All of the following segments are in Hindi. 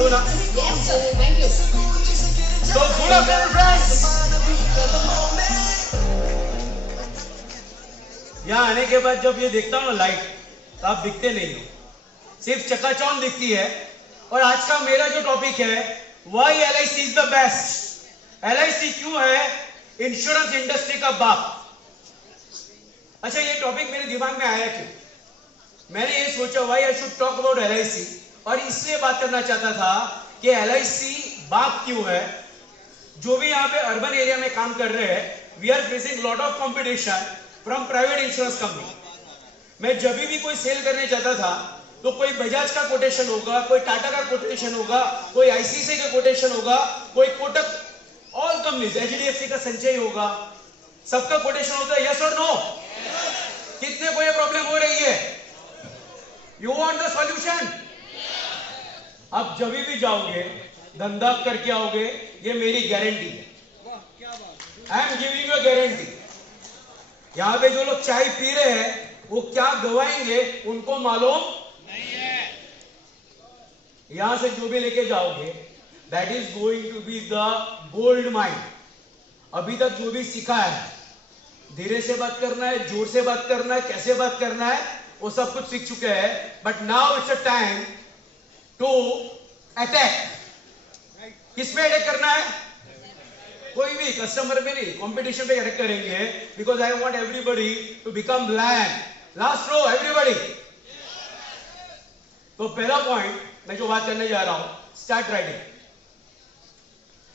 Yes, thank you. So good afternoon friends. यहाँ आने के बाद जब ये देखता हूँ लाइट तो आप दिखते नहीं हो, सिर्फ चकाचौंध दिखती है। और आज का मेरा जो टॉपिक है why LIC is the best. LIC क्यों है इंश्योरेंस इंडस्ट्री का बाप। अच्छा, ये टॉपिक मेरे दिमाग में आया क्यों? मैंने ये सोचा why I should talk about LIC, और इसलिए बात करना चाहता था कि LIC बाप क्यों है। जो भी यहाँ पे अर्बन एरिया में काम कर रहे हैं, we are facing lot of competition from private insurance company. मैं जब भी कोई सेल करने जाता था तो कोई बजाज का कोटेशन होगा, कोई टाटा का कोटेशन होगा, कोई ICICI का कोटेशन होगा, कोई कोटक, ऑल कंपनीज, HDFC का संचय होगा, सबका कोटेशन होता है। यस और नो? कितने को ये प्रॉब्लम हो रही है? You want the solution? आप जब भी जाओगे धंधा करके आओगे, ये मेरी गारंटी है। I am giving you guarantee. यहाँ पे जो लोग चाय पी रहे हैं वो क्या गवाएंगे उनको मालूम नहीं है। यहां से जो भी लेके जाओगे that is going to be the gold mine. अभी तक जो भी सीखा है, धीरे से बात करना है, जोर से बात करना है, कैसे बात करना है, वो सब कुछ सीख चुके हैं। But now it's a time to attack. किसमें अटैक करना है? कोई भी कस्टमर पे नहीं, कंपटीशन पे अटैक करेंगे। Because I want everybody to become land. Last row everybody. तो पहला पॉइंट मैं जो बात करने जा रहा हूं, स्टार्ट राइटिंग।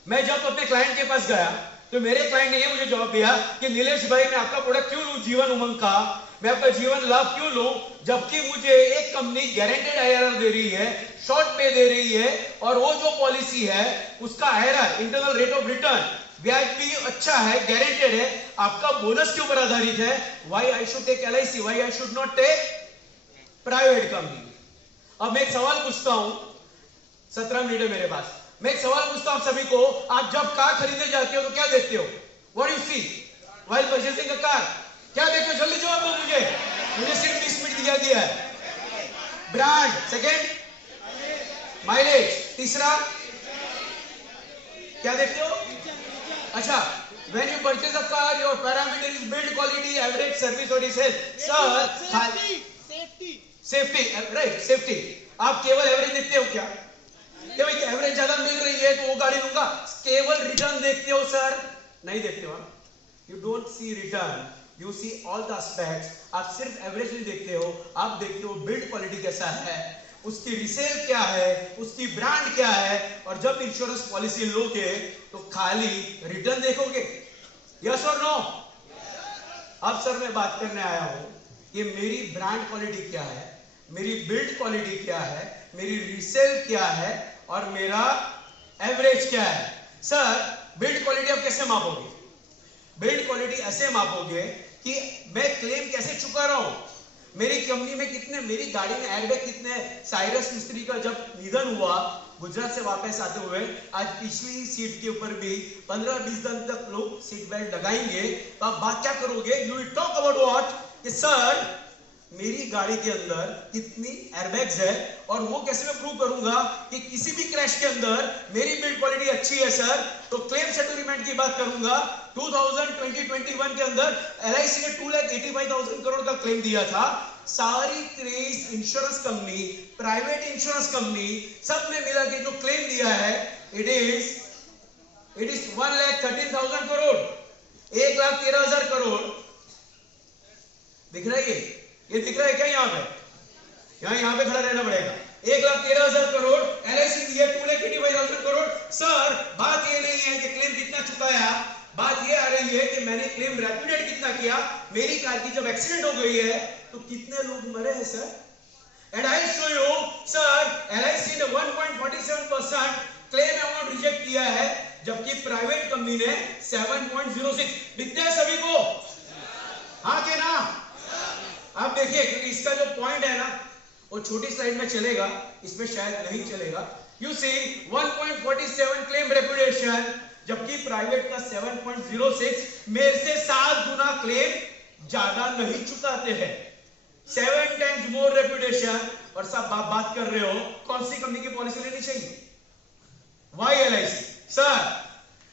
मैं जब अपने क्लाइंट के पास गया तो मेरे क्लाइंट ने ये मुझे जवाब दिया कि नीलेश भाई, मैं आपका प्रोडक्ट क्यों लूं जीवन उमंग का, मैं आपका जीवन लाभ क्यों लूं, जबकि मुझे एक कंपनी गारंटेड IRR दे रही है, शॉर्ट पे दे रही है, और वो जो पॉलिसी है उसका IRR, internal rate of return, ब्याज भी अच्छा है, गारंटेड है, आपका बोनस के ऊपर आधारित है। Why I should take LIC, why I should not take private company? अब मैं एक सवाल पूछता हूं, 17 मिनट है मेरे पास। मैं एक सवाल पूछता हूं सभी को, आप जब कार खरीदने जाते हो तो क्या देखते हो? What you see while purchasing a car? क्या देखते हो? जल्दी जवाब दो मुझे सिर्फ 20 मिनट दिया गया है। ब्रांड, सेकंड माइलेज, तीसरा क्या देखते हो? अच्छा, when you purchase a car, your parameter is build quality, average service or is health. Sir, safety, right? Safety. आप केवल एवरेज देखते हो क्या? कि भाई एवरेज ज्यादा मिल रही है तो वो गाड़ी लूंगा। केवल रिटर्न देखते हो सर? नहीं देखते हो। You don't see return, you see all the aspects. आप सिर्फ एवरेज नहीं देखते हो, आप देखते हो बिल्ड क्वालिटी कैसा है, उसकी रिसेल क्या है, उसकी ब्रांड क्या है। और जब इंश्योरेंस पॉलिसी लोगे तो खाली रिटर्न देखोगे। यस और नो? अब सर मैं बात करने आया हूं कि मेरी ब्रांड क्वालिटी क्या है, मेरी बिल्ड क्वालिटी क्या है, मेरी रिसेल क्या है, और मेरा एवरेज क्या है। सर, बिल्ड क्वालिटी आप कैसे मापोगे? बिल्ड क्वालिटी ऐसे मापोगे कि मैं क्लेम कैसे चुका रहा हूं, मेरी कंपनी में कितने, मेरी गाड़ी में एयरबैग कितने। साइरस मिस्त्री का जब निधन हुआ गुजरात से वापस आते हुए, आज पिछली सीट के ऊपर भी 15-20 दिन तक लोग सीट बेल्ट लगाएंगे, तो आप बात क्या करोगे? You will talk about what कि सर मेरी गाड़ी के अंदर कितनी एयरबैग्स है, और वो कैसे मैं प्रूव करूंगा कि किसी भी क्रैश के अंदर मेरी बिल्ड क्वालिटी अच्छी है सर। तो क्लेम सेटलमेंट की बात करूंगा। 2020-21 के अंदर LIC ने 2,85,000 करोड़ का क्लेम दिया था। सारी 23 insurance company, private insurance company, सब ने मिला के जो क्लेम दिया है इट इज 1,13,000 करोड़, 1,13,000 करोड़। दिख रहा है ये दिख रहा है क्या? यहाँ पे यहाँ पे खड़ा रहना पड़ेगा। 1,13,000 करोड़ LIC दिया, 2,85,000 करोड़। सर, बात ये नहीं है कि क्लेम कितना चुकाया, बात ये आ रही है कि मैंने क्लेम रेपुटेड कितना किया। मेरी कार की जब एक्सीडेंट हो गई है तो कितने लोग मरे हैं sir? And I show you sir, LIC ने 1.47% क्लेम अमाउंट रिजेक्ट किया है, जबकि प्राइवेट कंपनी ने 7.06। दिखते हैं सभी को? हाँ के ना? आप देखिए, क्योंकि इसका जो पॉइंट है ना वो छोटी स्लाइड में चलेगा, इसमें शायद नहीं चलेगा। यू सी 1.47 क्लेम रेपुटेशन, जबकि प्राइवेट का 7.06। मेरे से 7 गुना क्लेम ज्यादा नहीं चुकाते हैं। 7 times more रेपुटेशन। और सब बात कर रहे हो कौन सी कंपनी की पॉलिसी लेनी चाहिए? सर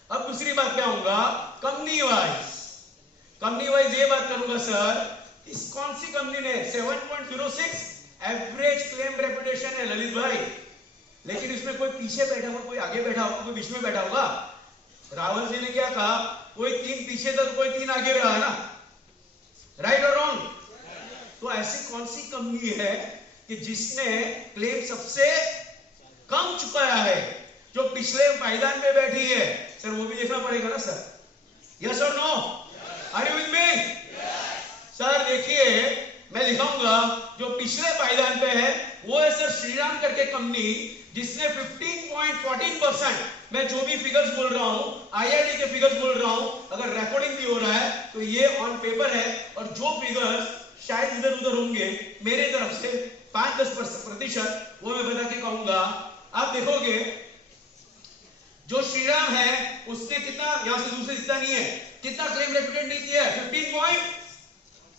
अब दूसरी बात पे आऊंगा, कंपनी वाइज ये बात करूंगा सर, इस कौन सी कंपनी ने 7.06 एवरेज क्लेम रेपुटेशन है ललित भाई, लेकिन इसमें कोई पीछे बैठा होगा, कोई आगे बैठा होगा, कोई बीच में बैठा होगा। रावल जी ने क्या कहा, कोई 3 पीछे था तो कोई 3 आगे रहा ना, राइट और रॉन्ग? तो ऐसी कौन सी कंपनी है कि जिसने क्लेम सबसे कम चुकाया है, जो पिछले पायदान में बैठी है? सर वो भी देखना पड़ेगा ना सर, यस और no? Are you with me? Sir देखिए मैं लिखाऊंगा, जो पिछले पायदान पे है वो है सर श्रीराम करके कंपनी, जिसने 15.14%, मैं जो भी फिगर्स बोल रहा हूं आईआईटी के फिगर्स बोल रहा हूं, अगर रिकॉर्डिंग भी हो रहा है तो ये ऑन पेपर है, और जो फिगर्स शायद इधर उधर होंगे मेरे तरफ से 5-10% वो मैं बता के कहूंगा। आप देखोगे जो श्रीराम है उसने कितना, यहां से दूसरे जितना नहीं है, कितना क्लेम रेपुटेड नहीं किया है? 15 पॉइंट,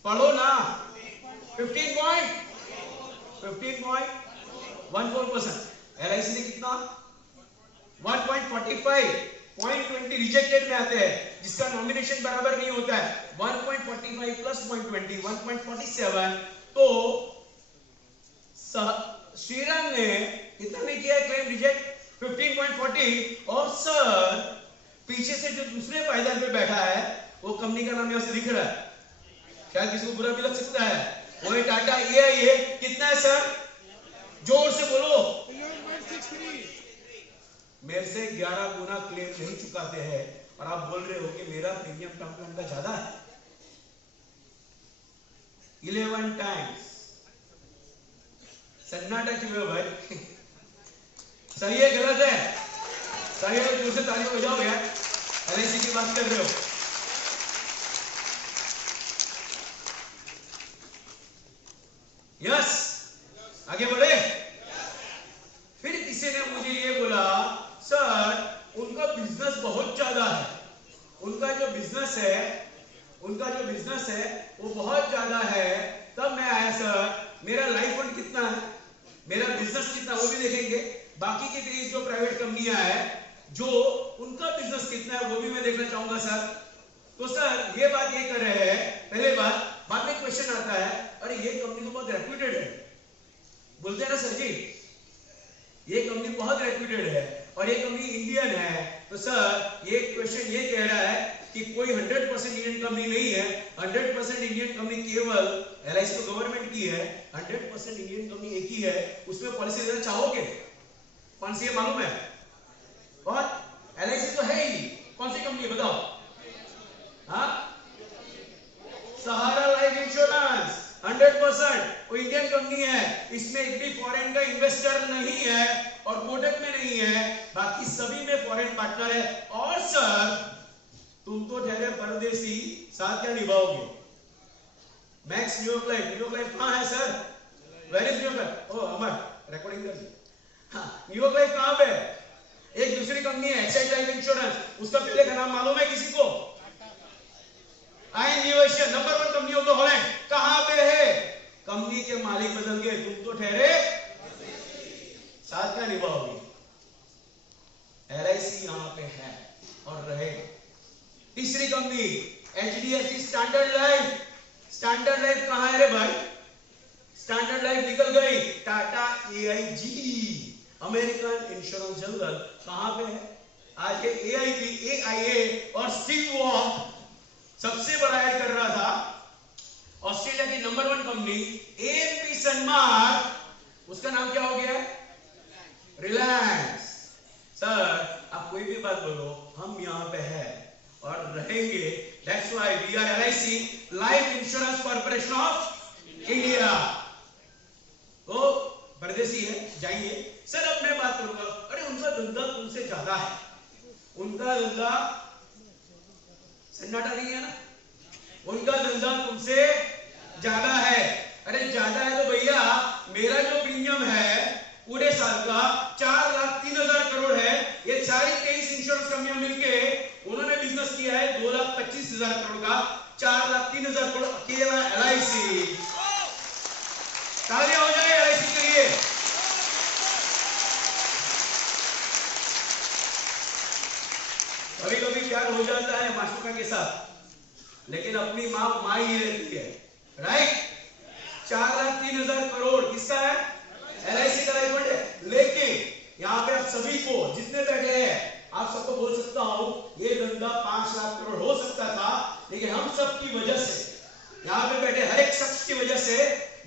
पढ़ो ना, 15.14%। एलआईसी ने कितना? 1.45, 0.20 रिजेक्टेड में आते हैं, जिसका नॉमिनेशन बराबर नहीं होता है। 1.45 प्लस 0.20 1.47। तो श्रीराम ने कितना नहीं किया क्लेम रिजेक्ट? 15.40। और सर पीछे से जो दूसरे पायदान पे बैठा है वो कंपनी का नाम यहां से दिख रहा है, शायद किसी को बुरा भी लग सकता है, वो टाटा ये कितना है सर? जोर से बोलो। 11.63। मेरे से 11 गुना क्लेम नहीं चुकाते हैं और आप बोल रहे हो कि मेरा प्रीमियम टर्म प्लान का ज्यादा है। 11 टाइम्स सन्नाटा क्यों है भाई? सही है गलत है? सही है तो जोर से ताली बजाओ यार, एलआईसी की बात कर रहे हो। यस, आगे बढ़े। फिर किसी ने मुझे ये बोला, सर उनका बिजनेस बहुत ज्यादा है, उनका जो बिजनेस है वो बहुत ज्यादा है। तब मैं आया सर मेरा लाइफ फंड कितना है, मेरा बिजनेस कितना, वो भी देखेंगे। बाकी के 23 जो प्राइवेट कंपनियां है जो उनका बिजनेस कितना है वो भी मैं देखना चाहूंगा सर। तो सर ये बात ये कर रहे हैं, पहले बात। बाद में क्वेश्चन आता है, अरे ये कंपनी तो बहुत रेप्यूटेड है, बोलते हैं ना सर जी, ये कंपनी बहुत रेप्यूटेड है और ये कंपनी इंडियन है। तो सर ये क्वेश्चन ये कह रहा है कि कोई 100% इंडियन कंपनी नहीं है। 100% इंडियन कंपनी केवल एलआईसी तो गवर्नमेंट की है, 100% इंडियन कंपनी एक ही है। उसमें पॉलिसी लेना चाहोगे? कौन सी है मालूम है? और एलआईसी तो है ही, कौन सी कंपनी बताओ? हाँ, सहारा लाइफ इंश्योरेंस 100% वो इंडियन कंपनी है, इसमें एक भी फॉरेन का इन्वेस्टर नहीं है और कोटक में नहीं है, बाकी सभी में फॉरेन पार्टनर है। और सर तुम तो ठहरे परदेसी, साथ क्या निभाओगे? मैक्स न्यूयॉर्क लाइफ कहां है sir? Where is New York Life? ओ अमर रिकॉर्डिंग कर ली। हाँ, न्यूयॉर्क लाइफ कहां पे है? एक दूसरी कंपनी है एक्साइड लाइफ इंश्योरेंस, उसका पहले का नाम मालूम है किसी को? ING Vysya number 1 company of the Holland, कहां पे है? कंपनी के मालिक बदल गए, तुम तो ठहरे, साथ क्या निभाओगे? एलआईसी यहां पे है और रहे। तीसरी कंपनी HDFC स्टैंडर्ड लाइफ कहां है रे भाई? स्टैंडर्ड लाइफ निकल गई, Tata AIG American insurance general कहां पे है? आज ये AIG AIA और स्टीव वॉक सबसे बड़ा ऐड कर रहा था। ऑस्ट्रेलिया की नंबर 1 कंपनी AMP सनमार्क, उसका नाम क्या हो गया? रिलायंस। सर आप कोई भी बात बोलो, हम यहां पे है और रहेंगे। That's why we are LIC, Life Insurance Corporation of India. तो परदेसी है, जाइए। सर अब मैं बात करूंगा, अरे उनका धंधा तुमसे ज्यादा है, उनका धंधा सन्नाटा नहीं है ना, उनका धंधा तुमसे ज्यादा है। अरे ज्यादा है तो भैया मेरा जो प्रीमियम है पूरे साल का 4,03,000 करोड़ है। ये सारी 23 इंश्योरेंस कंपनियां मिलके उन्होंने बिजनेस किया है 2,25,000 करोड़ का। 4,03,000 करोड़ अकेला LIC। तालियां हो जाए LIC के लिए। 4,03,000 कभी कभी प्यार हो जाता है माशूका के साथ, लेकिन अपनी माँ माँ ही रहती है, राइट। 4,03,000 करोड़ किसका है? LIC का लाइफ फंड है। लेकिन यहाँ पे आप सभी को जितने बैठे हैं, आप सबको बोल सकता हूँ ये धंधा 5 लाख करोड़ हो सकता था, लेकिन हम सब की वजह से, यहाँ पे बैठे हर एक शख्स की वजह से,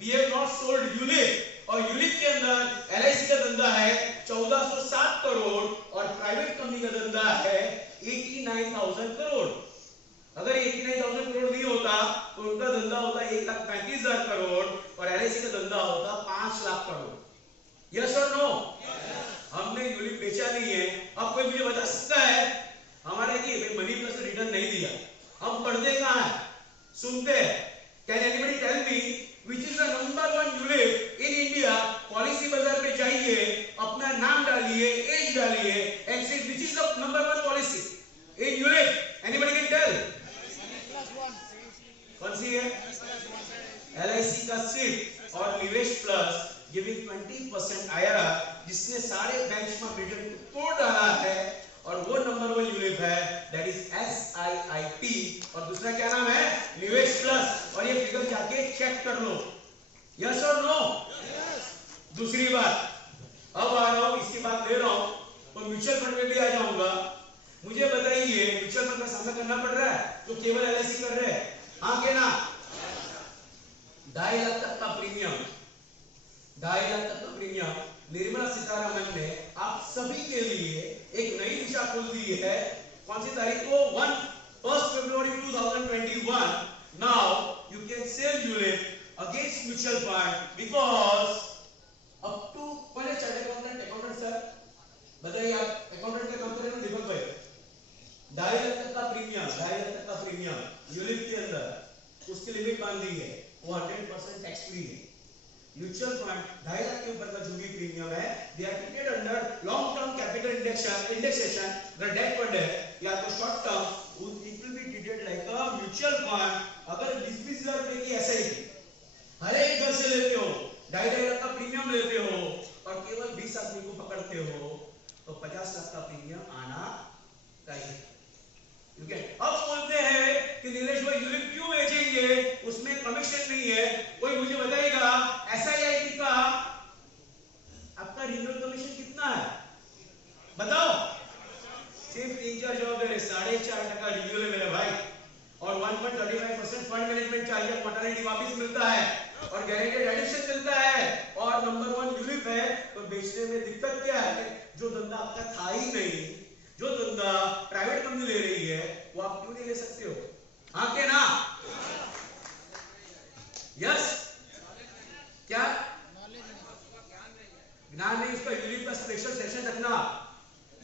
we have not sold ULIP, और यूलिप के अंदर LIC का धंधा है 1407 करोड़ और प्राइवेट कंपनी का धंधा है 89,000 करोड़। अगर 89,000 करोड़ नहीं होता तो उनका धंधा होता 1,35,000 करोड़ और LIC का धंधा होता 5 लाख करोड़। यस और नो? हमने यूलिप बेचा नहीं है। अब कोई मुझे बता सकता है हमारे की मनी प्लस रिटर्न नहीं दिया, हम पढ़ते कहां है? सुनते हैं। Can anybody tell me which is the number 1 ULIP in India? Policy Bazaar में जाइए, अपना नाम डालिए, एज डालिए and say which is the number 1 policy in ULIP? Anybody can tell? कौन सी है? LIC का सिप और निवेश प्लस गिविंग 20% IRR, जिसने सारे बेंचमार्क रिटर्न को तोड़ डाला है, और वो नंबर 1 यूलिप है, दैट इज SIIP। और दूसरा क्या नाम है? निवेश प्लस। और ये फिगर जाके चेक कर लो। यस और नो? दूसरी बात, अब आ रहा हूं, इसकी बात ले रहा हूं तो म्यूचुअल फंड में भी आ जाऊंगा। मुझे बताइए म्यूचुअल फंड का सामना करना पड़ रहा है तो केवल LIC कर रहे हैं? हाँ के ना? 2.5 लाख तक का प्रीमियम, 2.5 लाख तक का प्रीमियम निर्मला सीतारमण ने आप सभी के लिए एक नई दिशा खोल दी है। कौन सी तारीख को? 1 February 2021। Now you can sell ULIP against mutual fund because up to, कौन है चार्टर्ड अकाउंटेंट सर? बताइए आप अकाउंटेंट का काम कर रहे हो दीपक भाई। 2.5 लाख तक का प्रीमियम, 2.5 लाख तक का प्रीमियम यूलिप के अंदर उसकी लिमिट बांध दी है, वो 100% टैक्स फ्री है। म्यूचुअल फंड 2.5 लाख के ऊपर का जो भी प्रीमियम है, they are treated under long term capital indexation. अगर डेट फंड है या तो short term, it will be treated like a mutual fund. अगर 20,000 रुपए की SIP हर एक घर से लेते हो, 2.5 लाख का प्रीमियम लेते हो और केवल 20 आदमी को पकड़ते हो, तो 50 लाख का प्रीमियम आना चाहिए। अब बोलते हैं कि नीलेश भाई यूलिप क्यों बेचेंगे, उसमें कमीशन नहीं है। कोई मुझे बताएगा SIIP का आपका रिन्यूअल कमीशन कितना है? बताओ। सिर्फ 3-4 जवाब दे रहे, 4.5% रिन्यूअल है मेरे भाई, और 1.35% फंड मैनेजमेंट चार्ज या क्वार्टरली वापस मिलता है और गारंटेड एडिशन मिलता है, और नंबर 1 यूलिप है। तो बेचने में दिक्कत क्या है? जो धंधा आपका था ही नहीं, जो धंधा प्राइवेट कंपनी ले रही है, वो आप क्यों नहीं ले सकते हो? हाँ के ना? यस? क्या ज्ञान नहीं? उसका यूलिप का स्पेशल सेशन रखना,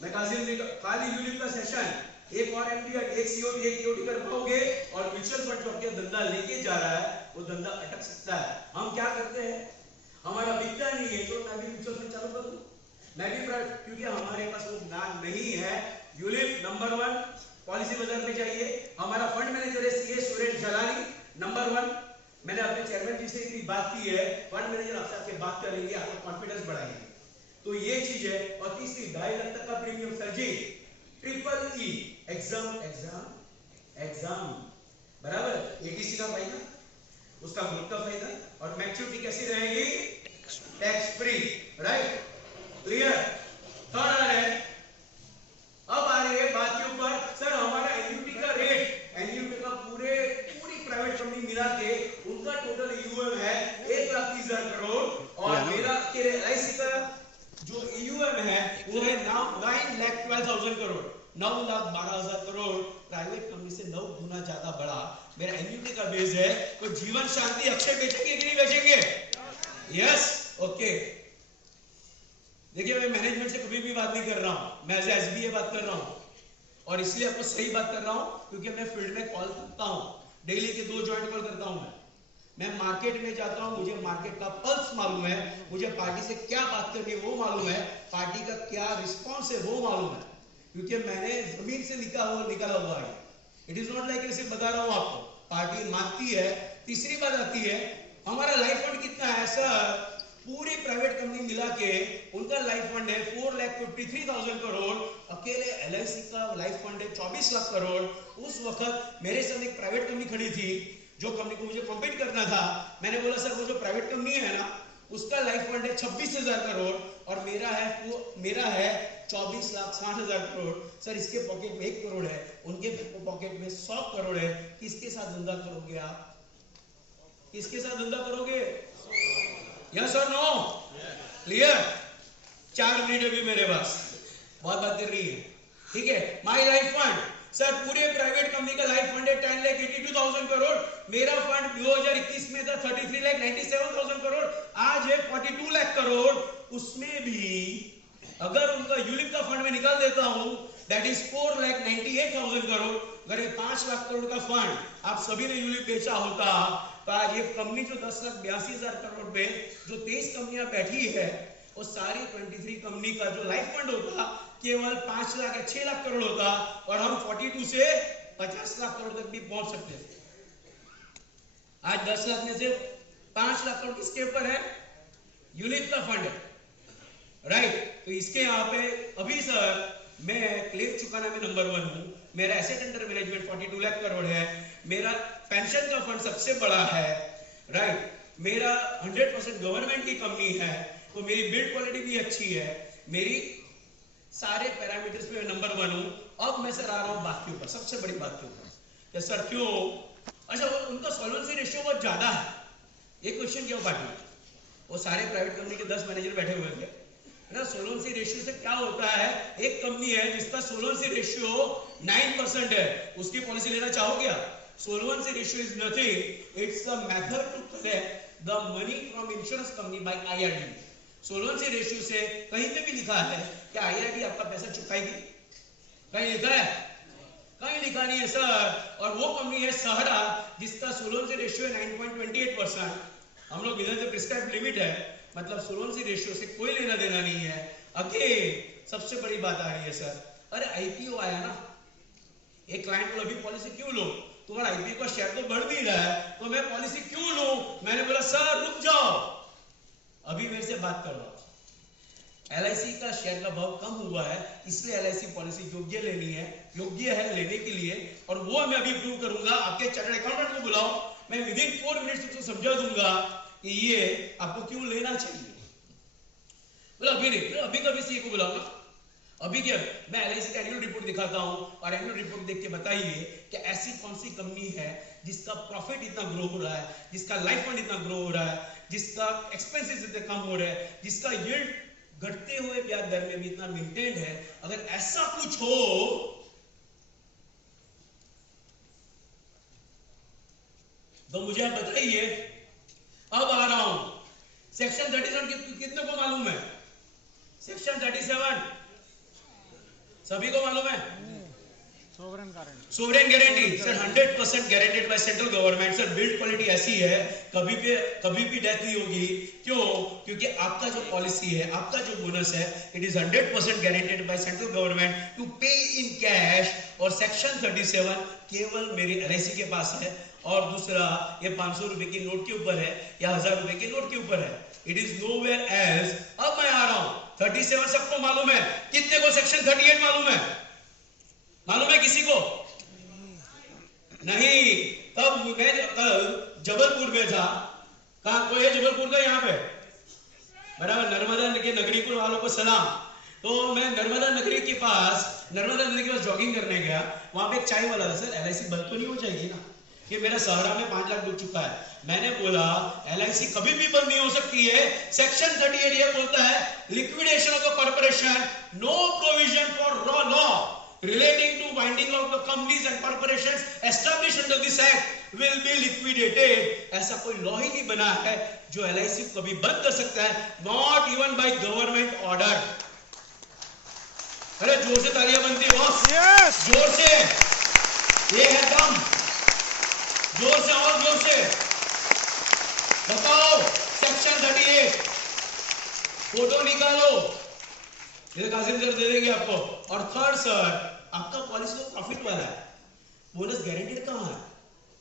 मैगजीन खाली यूलिप का सेशन, एक और MD, एक COT, एक EOT कर पाओगे, और म्यूचुअल फंड जो आपके धंधा लेके जा रहा है वो धंधा अटक सकता है। हम क्या करते हैं, हमारा बिकता नहीं है तो मैं भी म्यूचुअल फंड चालू कर दूं, मैं भी, क्योंकि हमारे पास वो ज्ञान नहीं है। यूलिप नंबर 1 पॉलिसी बाजार में चाहिए। हमारा फंड मैनेजर है CA सुरेश जलाली, नंबर 1। मैंने अपने चेयरमैन जी से इतनी बात की है, फंड मैनेजर आपसे आके बात करेंगे, आपका कॉन्फिडेंस बढ़ाएंगे। तो ये चीज है। और तीसरी 2.5 लाख तक का प्रीमियम सर जी, EEE एग्जाम बराबर, ATC का फायदा, उसका ग्रुप का फायदा, और मैच्योरिटी कैसी रहेगी? Tax free, right? Clear? Third है। अब आ रही है बात के ऊपर, सर हमारा एन्युटी का रेट, एन्युटी का पूरी प्राइवेट कंपनी मिला के उनका टोटल AUM है 1,30,000 करोड़, और मेरा LIC का जो AUM है वो है 9,12,000 करोड़, 9,12,000 करोड़। प्राइवेट कंपनी से 9 गुना ज्यादा बड़ा मेरा एन्युटी का बेस है। तो जीवन शांति अक्षय बेचेंगे कि नहीं बेचेंगे? Yes, okay. देखिए मैं मैनेजमेंट से कभी भी बात नहीं कर रहा हूं, मैं एज SBA बात कर रहा हूं, और इसलिए आपको सही बात कर रहा हूं क्योंकि मैं फील्ड में कॉल करता हूं, डेली के 2 जॉइंट कॉल करता हूं। मैं मार्केट में जाता हूं, मुझे मार्केट का पल्स मालूम है, मुझे पार्टी से क्या बात करनी है वो मालूम है, पार्टी का क्या रिस्पॉन्स है वो मालूम है, क्योंकि मैंने जमीन से निकाला हुआ है। इट इज नॉट लाइक सिर्फ बता रहा हूं आपको, पार्टी मानती है। तीसरी बात आती है, हमारा लाइफ फंड कितना है सर? पूरी प्राइवेट कंपनी मिला के उनका लाइफ फंड है 4,53,000 करोड़। अकेले LIC का लाइफ फंड है 24 लाख करोड़। उस वक्त मेरे साथ एक प्राइवेट कंपनी खड़ी थी, जो कंपनी को मुझे कॉम्पीट करना था। मैंने बोला सर वो जो प्राइवेट कंपनी है ना, उसका लाइफ फंड है 26,000 करोड़ और मेरा है 24,60,000 करोड़। सर इसके पॉकेट में 1 करोड़ है, उनके पॉकेट में 100 करोड़ है। किसके साथ धंधा करोगे आप? किसके साथ धंधा करोगे? यस और नो? क्लियर? 4 मिनट अभी मेरे पास, बहुत बात कर रही है, ठीक है। माई लाइफ फंड, सर पूरे प्राइवेट कंपनी का लाइफ फंड है 10,82,000 करोड़। मेरा फंड 2021 में था 33,97,000 करोड़, आज है 42 लाख करोड़। उसमें भी अगर उनका यूलिप का फंड में निकाल देता हूं, दैट इज 4,98,000 करोड़। अगर ये 5 लाख करोड़ का फंड आप सभी ने यूलिप बेचा होता, तो आज ये कंपनी जो 10,82,000 करोड़ पे जो 23 कंपनियां बैठी है, वो सारी 23 कंपनी का जो लाइफ फंड होता केवल 5 लाख या 6 लाख करोड़ होता, और हम 42 से 50 लाख करोड़ तक भी पहुंच सकते थे। आज 10 लाख में से 5 लाख करोड़ किसके ऊपर है? यूनिट का फंड है, राइट। तो इसके यहाँ पे अभी सर मैं क्लेम चुकाना में नंबर 1 हूं। मेरा asset under management 42 lakh crore है। मेरा पेंशन का फंड सबसे बड़ा है, राइट। मेरा 100% गवर्नमेंट की कंपनी है, तो मेरी बिल्ड क्वालिटी भी अच्छी है। मेरी सारे पैरामीटर्स पे नंबर 1 हूं। अब मैं सर आ रहा हूं बात के ऊपर, सबसे बड़ी बात के ऊपर। सर क्यों? अच्छा, उनका सॉल्वेंसी रेशियो बहुत ज्यादा है। एक क्वेश्चन क्यों पार्टी? वो सारे प्राइवेट कंपनी के 10 मैनेजर बैठे हुए थे ना। सोलवेंसी रेशियो से क्या होता है? एक कंपनी है जिसका सोलवेंसी रेशियो 9% है, उसकी पॉलिसी लेना चाहोगे आप? Solvency ratio is nothing, it's the method to collect the money from insurance company by IRD। Solvency ratio से कहीं पे भी लिखा है कि IRD आपका पैसा चुकाएगी? कहीं लिखा है? कहीं लिखा नहीं है सर। और वो कंपनी है सहारा, जिसका सोलवेंसी रेशियो है 9.28%। हम लोग इधर से प्रिस्क्राइब लिमिट है, मतलब सोलवेंसी रेशियो से कोई लेना देना नहीं है। अगेन सबसे बड़ी बात आ रही है सर, अरे IPO आया ना, एक क्लाइंट को अभी पॉलिसी क्यों लो? तुम्हारा IPO का शेयर तो बढ़ भी रहा है, तो मैं पॉलिसी क्यों लूं? मैंने बोला सर रुक जाओ, अभी मेरे से बात करो। LIC का शेयर का भाव कम हुआ है, इसलिए LIC पॉलिसी योग्य है लेने के लिए, और वो मैं अभी प्रूव करूंगा। आपके चार्टर्ड अकाउंटेंट को बुलाओ, मैं विद इन 4 मिनट्स उसको समझा दूंगा कि ये आपको क्यों लेना चाहिए। बोला अभी नहीं, तो अभी कभी सीए को बुलाओ ना। अभी क्या, मैं LIC का एनुअल रिपोर्ट दिखाता हूं, और एनुअल रिपोर्ट देख के बताइए कि ऐसी कौन सी कंपनी है जिसका प्रॉफिट इतना ग्रो हो रहा है, जिसका लाइफ फंड इतना ग्रो हो रहा है, जिसका एक्सपेंसेस इतने कम हो रहे हैं, जिसका यील्ड घटते हुए ब्याज दर में भी इतना मेंटेन है। अगर ऐसा कुछ हो तो मुझे आप बताइए। अब आ रहा हूं सेक्शन 37, कितने को मालूम है? सेक्शन 37 सभी को मालूम है? Sovereign guarantee sir 100% guaranteed by central government. Sir build quality ऐसी है, कभी भी डेथ नहीं होगी। क्यों? क्योंकि आपका जो पॉलिसी है, आपका जो बोनस है, it is 100% guaranteed by central government to pay in cash. और सेक्शन 37 केवल मेरी LIC के पास है, और दूसरा ये 500 रुपए की नोट के ऊपर है या 1000 रुपए के नोट के ऊपर है। It is nowhere else. अब मैं आ रहा हूं 37 सबको मालूम है, कितने को सेक्शन 38 मालूम है? मालूम है किसी को? नहीं। तब मैं कल जबलपुर में था, कहा कोई है जबलपुर का यहाँ पे? बराबर, नर्मदा के नगरीपुर वालों को सलाम। तो मैं नर्मदा नगरी के पास जॉगिंग करने गया। वहां पे एक चाय वाला था। सर LIC बंद तो नहीं हो जाएगी ना, कि मेरा सहारा में 5 लाख डूब चुका है? मैंने बोला LIC कभी भी बंद नहीं हो सकती है। सेक्शन 38 ये बोलता है, liquidation of the corporation, no provision for law relating to winding of the companies and corporations established under this act will be liquidated। ऐसा कोई लॉ ही नहीं बना है जो LIC को कभी बंद कर सकता है, not even by government order। अरे जोर से तालियां बनती है बॉस, yes! जोर से, ये है दम, जोर से और जोर से बताओ। सेक्शन 38 फोटो निकालो, ये कासिम सर दे देंगे आपको। और थर्ड सर, आपका पॉलिसी तो प्रॉफिट वाला है, बोनस गारंटेड कहां है?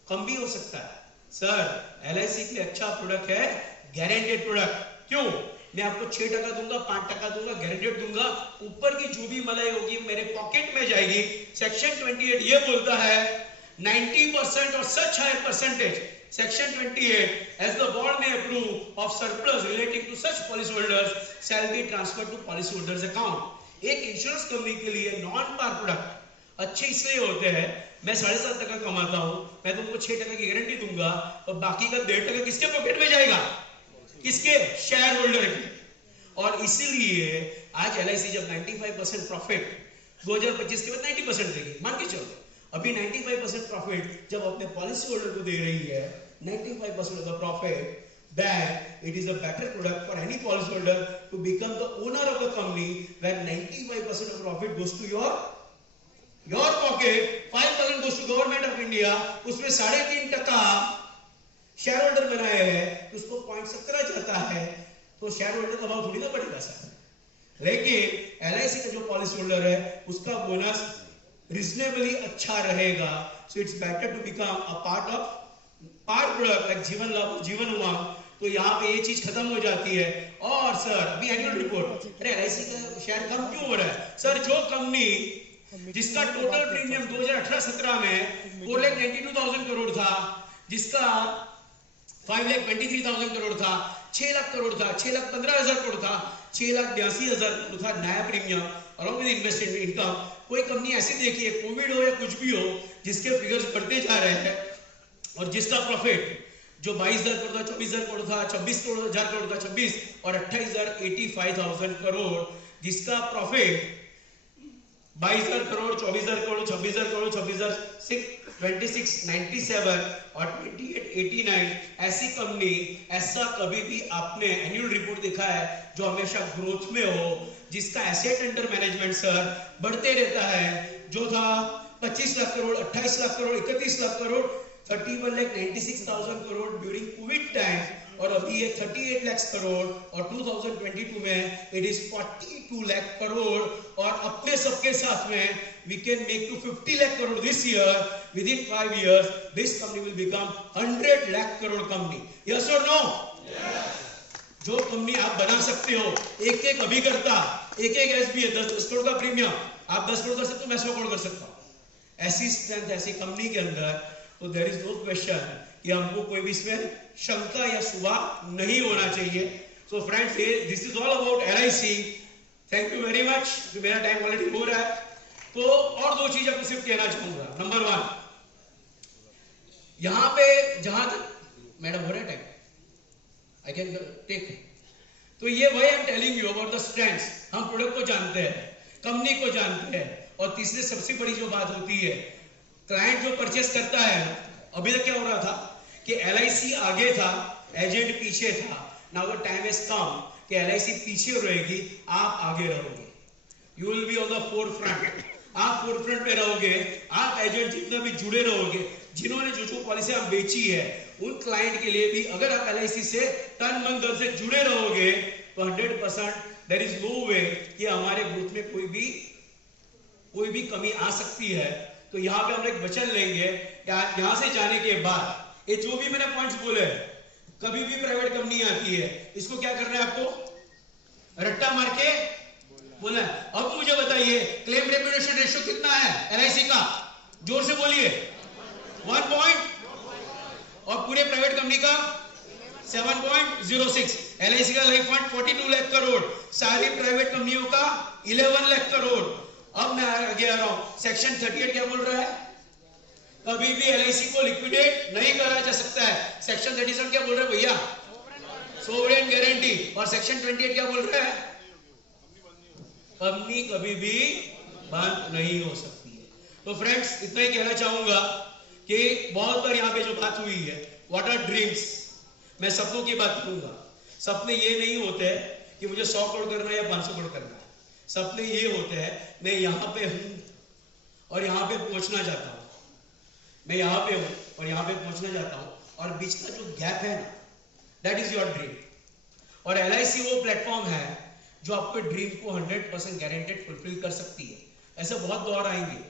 कम भी हो सकता है। सर LIC के लिए अच्छा प्रोडक्ट है गारंटेड प्रोडक्ट। क्यों? मैं आपको 6% दूंगा, 5% दूंगा, गारंटेड दूंगा। ऊपर की जो भी मलाई होगी मेरे पॉकेट में जाएगी। सेक्शन 28 ये बोलता है 90% or such higher percentage. Section 28, as the board may approve of surplus relating to such policyholders shall be transferred to policyholders account. एक इंश्योरेंस कंपनी के लिए नॉन पार प्रोडक्ट अच्छे इसलिए होते हैं, मैं 7.5% कमाता हूं, मैं तुमको 6% की गारंटी दूंगा और बाकी का 1.5% किसके पॉकेट में जाएगा? किसके? शेयर होल्डर के। और इसीलिए आज LIC जब 95% प्रॉफिट 2025 के बाद 90% देगी, मान के चलो अभी 95% प्रॉफिट जब अपने पॉलिसी होल्डर को दे रही है, 95% of the profit, then it is a better product for any policyholder to become the owner of the company when 95% of profit goes to your pocket, 5% goes to government of India, उसमें 3.5% शेयर होल्डर बनाए हैं, तो उसको 0.17 जाता है, तो शेयर होल्डर का भाव थोड़ी ना बढ़ेगा सर। लेकिन LIC का जो पॉलिसी होल्डर है उसका बोनस रीजनेबली अच्छा रहेगा। So it's better to become a part of par product like Jeevan Labh, Jeevan Umang. तो यहाँ पे ये चीज खत्म हो जाती है। और सर अभी एनुअल रिपोर्ट, अरे LIC का शेयर कम क्यों हो रहा है? सर जो कंपनी जिसका टोटल प्रीमियम 2018-17 में 4,92,000 करोड़ था, जिसका 5,23,000 करोड़ था, 6 लाख करोड़ था, 6,15,000 करोड़ था, 6,82,000 करोड़ था नया premium along with investment income. कोई कंपनी ऐसी देखिए, कोविड हो या कुछ भी हो, जिसके फिगर्स बढ़ते जा रहे हैं और जिसका प्रॉफिट जो 22,000 करोड़ था, 24,000 करोड़ था, 26,000 करोड़ था, 26 और 28,85,000 करोड़, जिसका प्रॉफिट 22,000 करोड़, 24,000 करोड़, 26,000 करोड़, 26,97 और 28,89, ऐसी कंपनी, ऐसा कभी भी आपने एनुअल रिपोर्ट देखा है जो हमेशा ग्रोथ में हो, जिसका एसेट अंडर मैनेजमेंट सर बढ़ते रहता है, जो था 25 lakh crore, 28 lakh crore, 31 lakh crore, 31,96,000 crore during Covid time, और अभी ये 38 लाख करोड़, और 2022 में इट इज 42 लाख करोड़, और अपने सबके साथ में we can make to 50 lakh crore this year. Within 5 years this company will become 100 lakh crore company. Yes or no? Yes. जो कंपनी आप बना सकते हो, एक अभिकर्ता, एक SBA 10 करोड़ का प्रीमियम, आप 10 करोड़ कर सकते हो, मैं 100 करोड़ कर सकता हूं। ऐसी स्ट्रेंथ ऐसी कंपनी के अंदर, तो देयर इज नो क्वेश्चन कि हमको कोई भी इसमें शंका या शुबा नहीं होना चाहिए। So friends, this is all about LIC। Thank you very much. मेरा टाइम ऑलरेडी हो रहा है, तो और 2 चीज आपको सिर्फ कहना चाहूंगा। नंबर 1, यहां पे जहां तक मैडम हो रहा है टाइम, आई कैन टेक, तो ये वही I am telling you about the strengths. हम प्रोडक्ट को जानते हैं, कंपनी को जानते हैं, और तीसरी सबसे बड़ी जो बात होती है, क्लाइंट जो परचेस करता है। अभी तक क्या हो रहा था कि LIC आगे था, एजेंट पीछे था। Now the time is come कि LIC पीछे रहेगी, आप आगे रहोगे। You will be on the forefront, आप फोरफ्रंट में रहोगे। आप एजेंट जितना भी जुड़े रहोगे, जिन्होंने जो पॉलिसी आप बेची है, उन क्लाइंट के लिए भी अगर आप LIC से तन मन धन से जुड़े रहोगे, तो 100% देयर इज नो वे कि हमारे ग्रुप में कोई भी कमी आ सकती है। तो यहाँ पे हम एक वचन लेंगे, यहाँ से जाने के बाद ये जो भी मैंने पॉइंट्स बोले, कभी भी प्राइवेट कंपनी आती है, इसको क्या करना है आपको? रट्टा मार के बोला। अब मुझे बताइए, क्लेम रेम्यूनरेशन रेशियो कितना है LIC का? जोर से बोलिए। 1 पॉइंट, और पूरे प्राइवेट कंपनी का 7.06। LIC का लाइफ फंड 42 लाख करोड़, सारी प्राइवेट कंपनियों का 11 लाख करोड़। अब मैं आगे आ रहा हूं, सेक्शन 38 क्या बोल रहा है? कभी भी LIC को लिक्विडेट नहीं करा जा सकता है। सेक्शन 37 क्या बोल रहा है भैया? Sovereign guarantee. और सेक्शन 28 क्या बोल रहा है? कंपनी कभी भी बंद नहीं हो सकती है। तो फ्रेंड्स, इतना ही कहना चाहूंगा कि बहुत बार यहाँ पे जो बात हुई है, व्हाट आर ड्रीम्स, मैं सपनों की बात करूंगा। सपने ये नहीं होते कि मुझे 100 करोड़ करना है या 500 करोड़ करना है। सपने ये होते हैं, मैं यहाँ पे हूं और यहाँ पे पहुंचना चाहता हूं, मैं यहाँ पे हूं और यहाँ पे पहुंचना चाहता हूं, और बीच का जो गैप है ना, दैट इज योर ड्रीम। और LIC वो प्लेटफॉर्म है जो आपके ड्रीम को 100% गारंटेड फुलफिल कर सकती है। ऐसे बहुत दौर आएंगे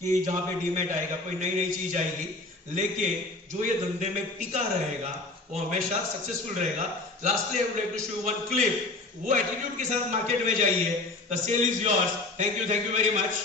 कि जहां पे डीमेट आएगा, कोई नई चीज आएगी, लेकिन जो ये धंधे में टिका रहेगा वो हमेशा सक्सेसफुल रहेगा। Lastly I would like to show one clip वो एटीट्यूड के साथ मार्केट में जाइए, the sale is yours. Thank you very much.